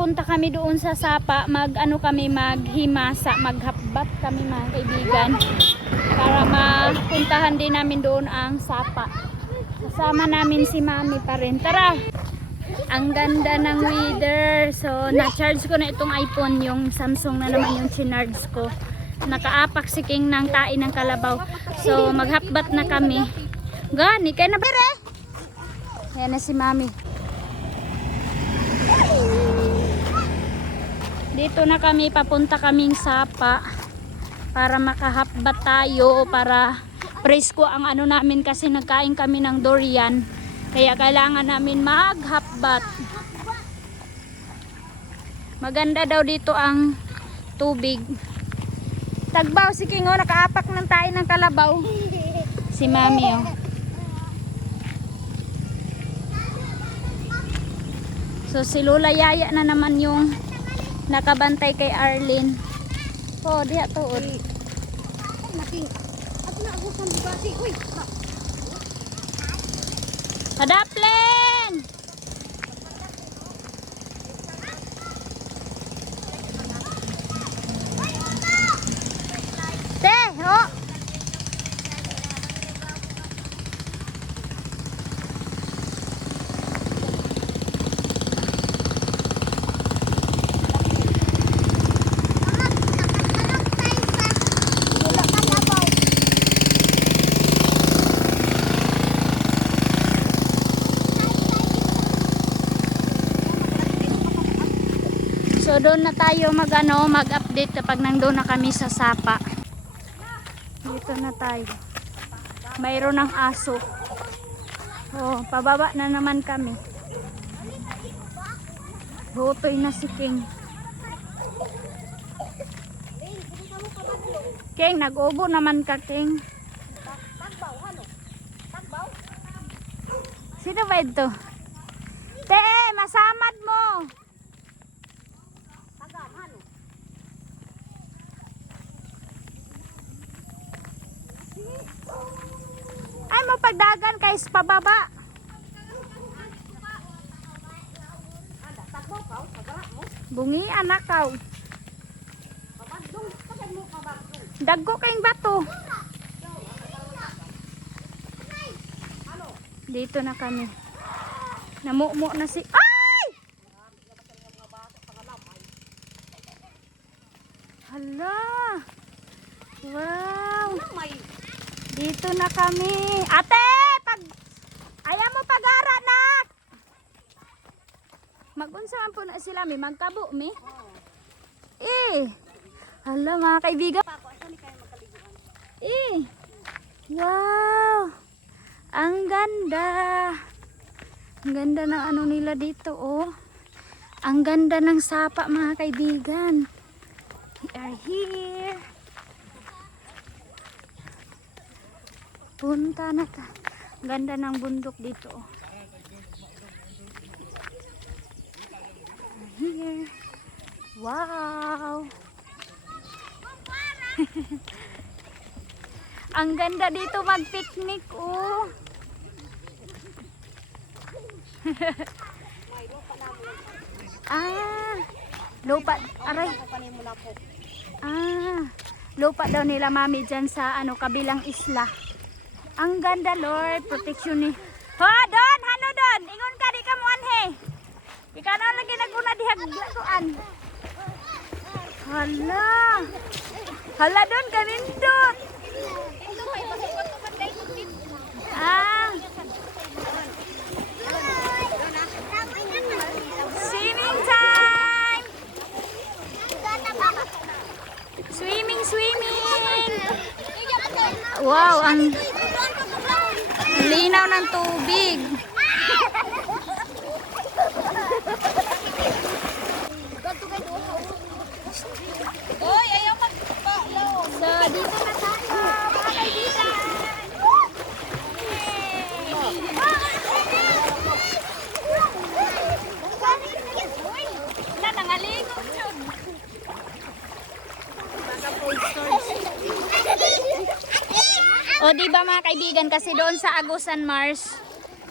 papunta kami doon sa Sapa, maghimasa, maghapbat kami mga kaibigan para mapuntahan din namin doon ang Sapa. Kasama namin si Mami pa rin. Tara! Ang ganda ng weather. So, na-charge ko na itong iPhone, yung Samsung na naman yung chinarge ko. Nakaapak si King ng tain ng kalabaw. So, maghapbat na kami. Gani, kaya na bere! Ayan na si Mami. Dito na kami, papunta kaming Sapa para makahapbat tayo, para presko ang ano namin kasi nagkain kami ng durian. Kaya kailangan namin maghapbat. Maganda daw dito ang tubig. Tagbaw si King, oh, nakaapak ng tain ng kalabaw. Si Mami, oh. So si Lola Yaya na naman yung nakabantay kay Arlene. Oh, diha to. Hadaplen! Te, oh! So doon na tayo mag-update kapag nandoon na kami sa Sapa. Dito na tayo. Mayroon ng aso. Oh, pababa na naman kami. Butoy na si King. King, nag-ubo naman ka, King. Sino ba ito? Te, masamad mo. Ay mo pagdagan kay pababa. Bungi anak kau. Daggo kayong bato. Dito na kami. Namumo na si ay! Hala. Wow. Dito na kami. Ate, ayaw mo pag-ara na. Mag-unsahan po na sila, may magkabo, mi. Hala mga kaibigan. Wow. Ang ganda. Ang ganda ng ano nila dito, oh. Ang ganda ng Sapa mga kaibigan. We are here. Punta na ta. Ganda ng bundok dito. Here. Wow. Ang ganda dito mag-picnic, oh. Lupa. Aray. Lupa daw nila Mami dyan sa kabilang isla. Ang ganda, Lord. Protection ni. Ha, Don! Ano, Don? Ingon ka, di ka mo anhe. Ika na lagi naguna dihaglakuan. Hala. Hala, Don, kanindot. Swimming time! Swimming! Wow, ang linaw ng tubig. Oy, ayaw magpalaw. So, dito na tayo, mga kaibigan. Na, nangaligo. O diba mga kaibigan, kasi doon sa Agusan Mars,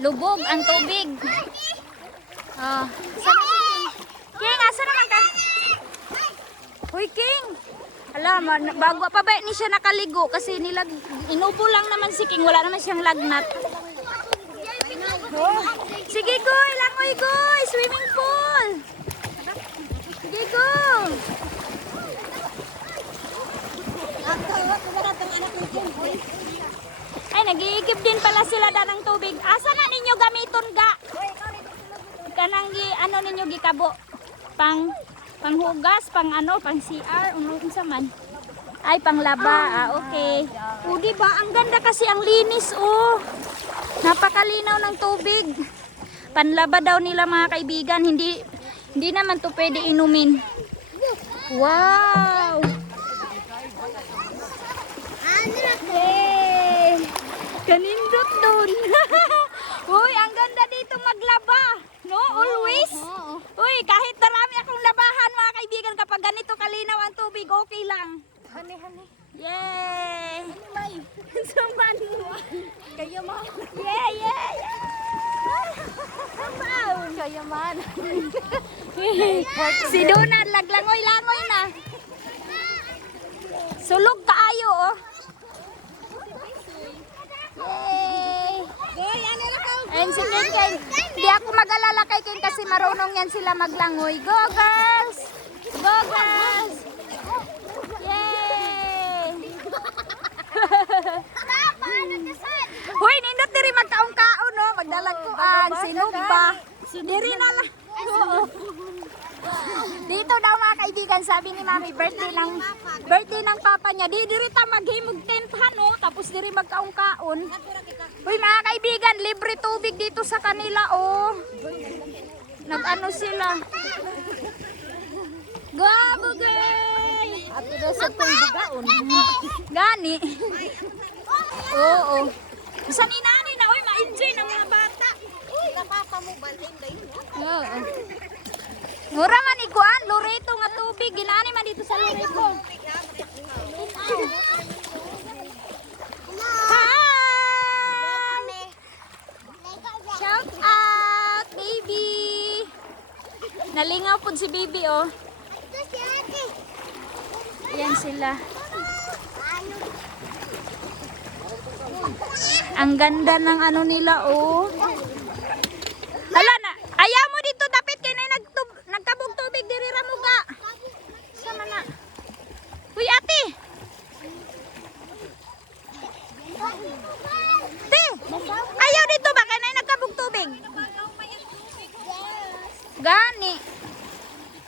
lubog ang tubig. Oh, King, asa naman ka? Hoy, King. Alam, bago pa ba ni siya nakaligo kasi inubo lang naman si King, wala naman siyang lagnat. Oh. Sige, Goy, langoy, Goy, swimming pool. Sige, go. Ay, nag-iigib din pala sila ng tubig. Asa na ninyo gamiton ga? Kanang ano ninyo gikabo? Panghugas, pang CR, unsa man. Ay, panglaba. Okay. O, diba? Ang ganda kasi ang linis, oh. Napakalinaw ng tubig. Panlaba daw nila mga kaibigan. Hindi naman to pwede inumin. Wow! Yay! Kanindot doon. Uy, ang ganda dito maglaba. No? Always? Uy, kahit marami akong labahan mga kaibigan, kapag ganito kalinaw ang tubig, okay lang. Honey. Yay! Saman mo. Kayo man. Yeah! Kayo man. Si Donald, laglangoy-langoy na. Sulog kaayo, oh. Yay! Goy, ano na ka? Ayun si Ken. Di ako mag-alala kay Ken kasi marunong yan sila maglangoy. Go, girls! Go, girls! Yay! Hoy, nindot diri magkaon-kaon, no? Magdalag ko ang sinugba. Diri na lang. Dito daw mga kaibigan, sabi ni Mami, birthday ng papa niya. Diri ta maghimog tenthan, no? Tapos diri magkaon-kaon. Hoy mga kaibigan, libre tubig dito sa kanila, oh. Nag-ano sila. Gabo, girl! Ato daw sa pangbugaon. Gani. Oo. Sa ninani na, uy, ma-enjoy ng mga bata. Napapa mo balhin ba yun? Oo. Mura man ikuan, Loreto nga tubig. Ginani man dito sa Loreto. Hi! Shout out, baby! Nalingaw po si baby, oh. Yan sila. Ang ganda ng ano nila, oh. Hala na, ayaw mo dito dapit kay nay nagkabog tubig diri ra mo ga. Sama na. Uy, ate. Te, ayaw dito ba kay nay nagkabog tubig? Gani.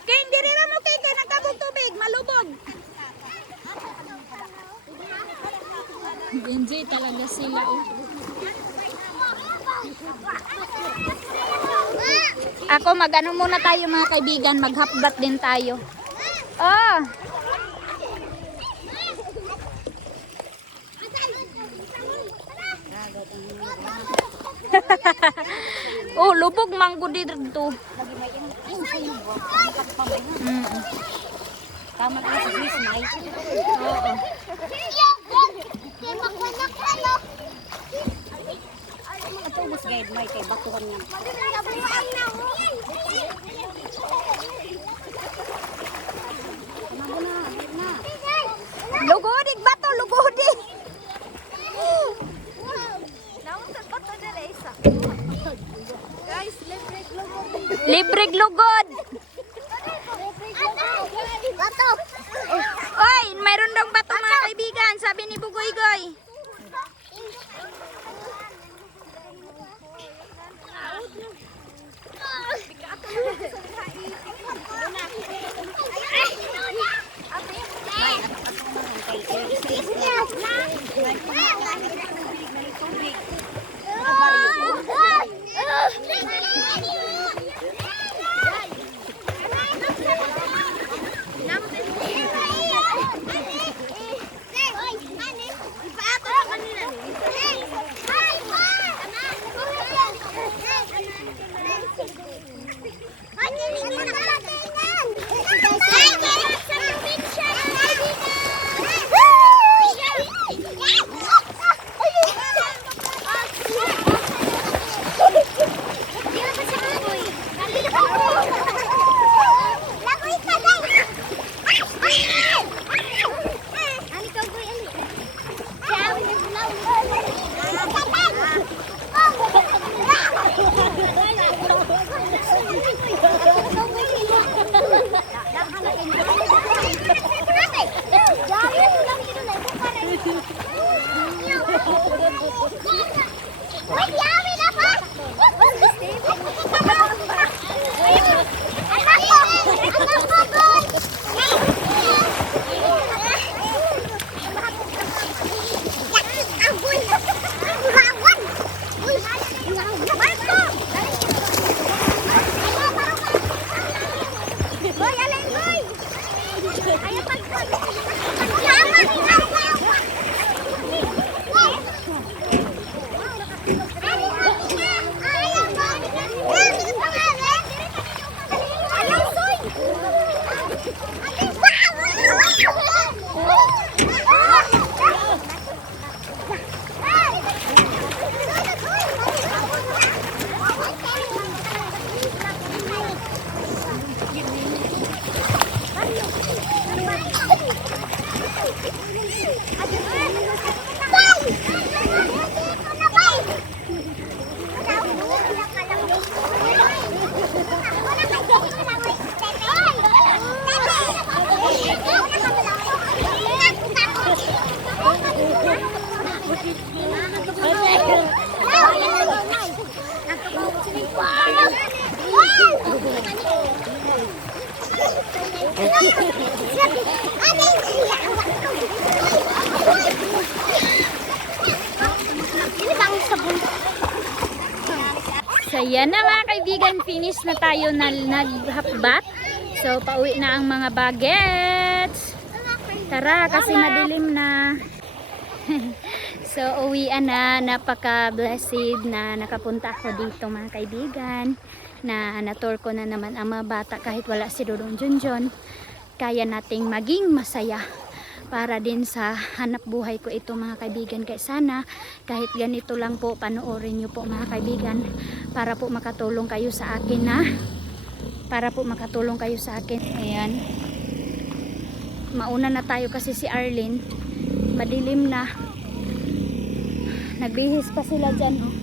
Kay diri ra mo kay nagkabog tubig, malubog. Enjoy talaga sila, oh. Ako mag-ano muna tayo mga kaibigan, maghapbat din tayo. Oh. Oh, lubog manggo dito. Tama ka sa Greece, May. Oo. Ito mas guide, May, kay batuhan niya. Lugodig ba to? Lugodig. Guys, Libreg lugod. Bato! Oy, mayroon daw bato mga kaibigan, sabi ni Bugoy-goy. Wait, yummy na pa! So yan na mga kaibigan, finish na tayo na naghapbat. So pauwi na ang mga bagets. Tara kasi madilim na. So uwian na, napaka-blessed na nakapunta ako dito mga kaibigan. Na na-tour ko na naman ang mga bata kahit wala si Dodong Junjun. Kaya nating maging masaya para din sa hanap buhay ko ito mga kaibigan. Kaya sana kahit ganito lang po panoorin nyo po mga kaibigan para po makatulong kayo sa akin na ayan, mauna na tayo kasi si Arlene madilim na, nagbihis pa sila dyan oh.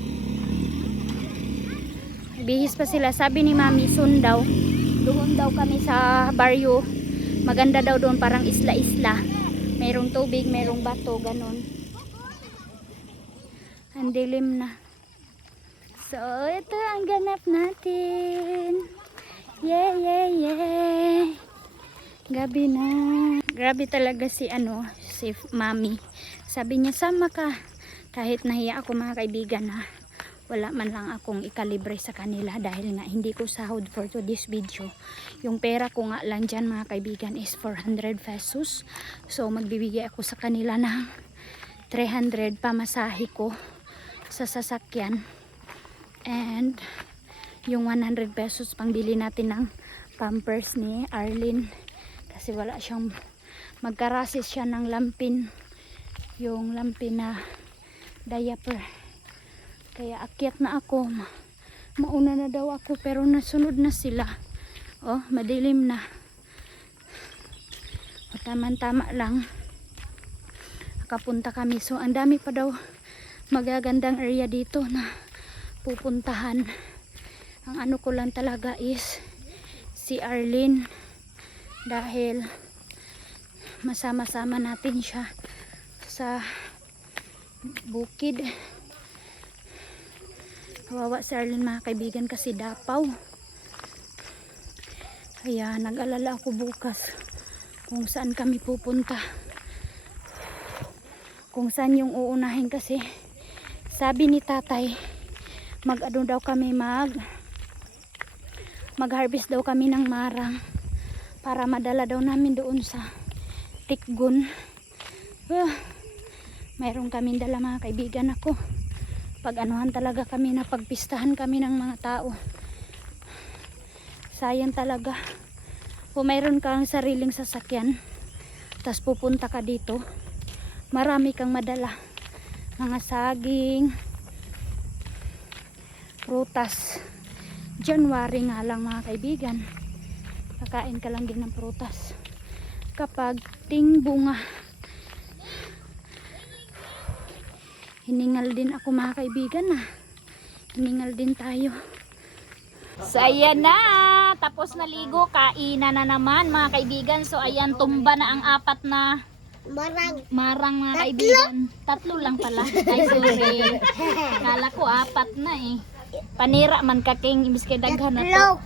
Nagbihis pa sila, sabi ni Mami soon daw doon daw kami sa baryo, maganda daw doon, parang isla-isla, mayroong tubig, mayroong bato, ganun. Ang dilim na. So, ito ang ganap natin. Yeah, yeah, yeah. Gabi na. Grabe talaga si Mami. Sabi niya, sama ka. Kahit nahiya ako mga kaibigan na wala man lang akong ikalibre sa kanila dahil nga hindi ko sahod for today's video. Yung pera ko nga lang dyan mga kaibigan is 400 pesos. So magbibigay ako sa kanila ng 300 pamasahe ko sa sasakyan. And yung 100 pesos pang bili natin ng pampers ni Arlene. Kasi wala siyang, magkarasis siya ng lampin. Yung lampin na diaper. Kaya akyat na ako. Mauna na daw ako pero nasunod na sila. Oh, madilim na. O, tama-tama lang. Nakapunta kami. So, ang dami pa daw magagandang area dito na pupuntahan. Ang ano ko lang talaga is si Arlene. Dahil masama-sama natin siya sa bukid. Kawawa si Arlene mga kaibigan kasi dapaw. Kaya nag-alala ako bukas kung saan kami pupunta. Kung saan yung uunahin kasi sabi ni tatay mag-ano daw kami mag-harvest daw kami ng marang para madala daw namin doon sa Tikgun. Mayroon kaming dala mga kaibigan ako. Pag-anuhan talaga kami na pagpistahan kami ng mga tao. Sayang talaga. Kung mayroon kang sariling sasakyan, tas pupunta ka dito, marami kang madala. Mga saging, prutas. January nga lang mga kaibigan. Kakain ka lang din ng prutas. Kapag ting bunga. Hiningal din ako mga kaibigan na. Hiningal din tayo. So ayan na. Tapos naligo. Kainan na naman mga kaibigan. So ayan, tumba na ang apat na Marang mga kaibigan. Tatlo lang pala. Ay, sorry. Kala ko 4 na eh. Panira man kaking imbis kay daghan na to.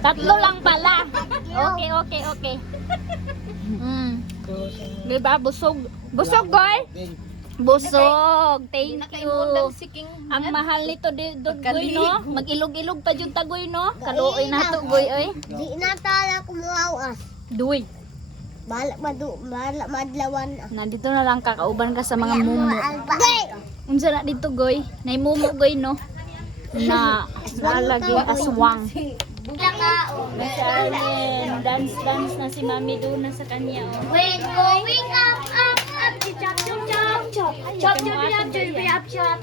Tatlo lang pala. Okay. Diba? Busog. Busog, goy? Busog. Thank you. Ang mahal nito goy, no? Mag-ilog-ilog pa dyan tagoy, no? Kaluoy na to, goy, oy. Di na tala kumuawas. Duy. Balak madlawan. Nandito na lang kakauban ka sa mga mumu. Di! Unsa na dito, goy? Nay mumu, goy, no? Na lalagi aswang. Budak ka. Si Arlen, dance na si Mami doon na sa kanya, oh. We're going up. Chop, chop, chop, chop. Chop, chop, chop, chop, chop, chop.